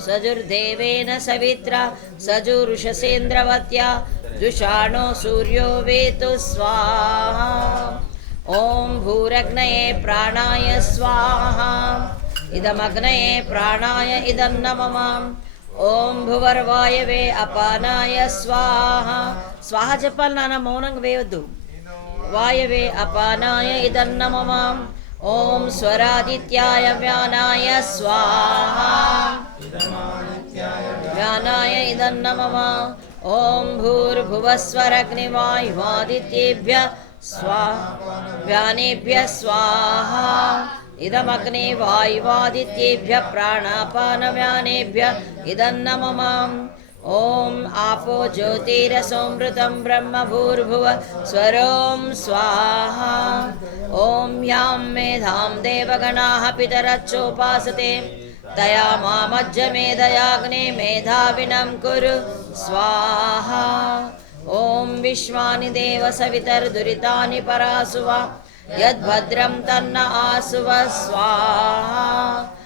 सजुर्देवेन सवित्रा सजुरुषसेन्द्रवत्या जुषाणो सूर्यो वेतु स्वाहा। ॐ भूरग्नये प्राणाय स्वाहा। इदमग्नये प्राणाय इदन्नममाम्। ओम भुवर्वायवे अपानाय स्वाहा। स्वाहा చెప్పాలి నాన్న, మౌనంగా వేయొద్దు. वायवे अपानाय इदन्नममाम्। ओम स्वरादित्याय व्यानाय स्वाहा। व्यानाय इदन्नममाम्। ओम भूर्भुवस्वरग्निवायुवादित्येभ्यः स्वाहा। व्यानेभ्यः स्वाहा। इदमग्ने वायुवादित्येभ्यः प्राणापानव्यानेभ्यः इदन्नममाम्। ओम आपो ज्योतिरसोमृतं ब्रह्म भूर्भुव स्वरों स्वाहा। ओम यां मेधां देवगणाः पितरच्चोपासते तया मामज्जमेधयाग्ने मेधाविनं कुरु स्वाहा। ओम विश्वानि देव सवितर्दुरितानि परासुवा यद्भद्रं तन्न आसुव स्वाहा।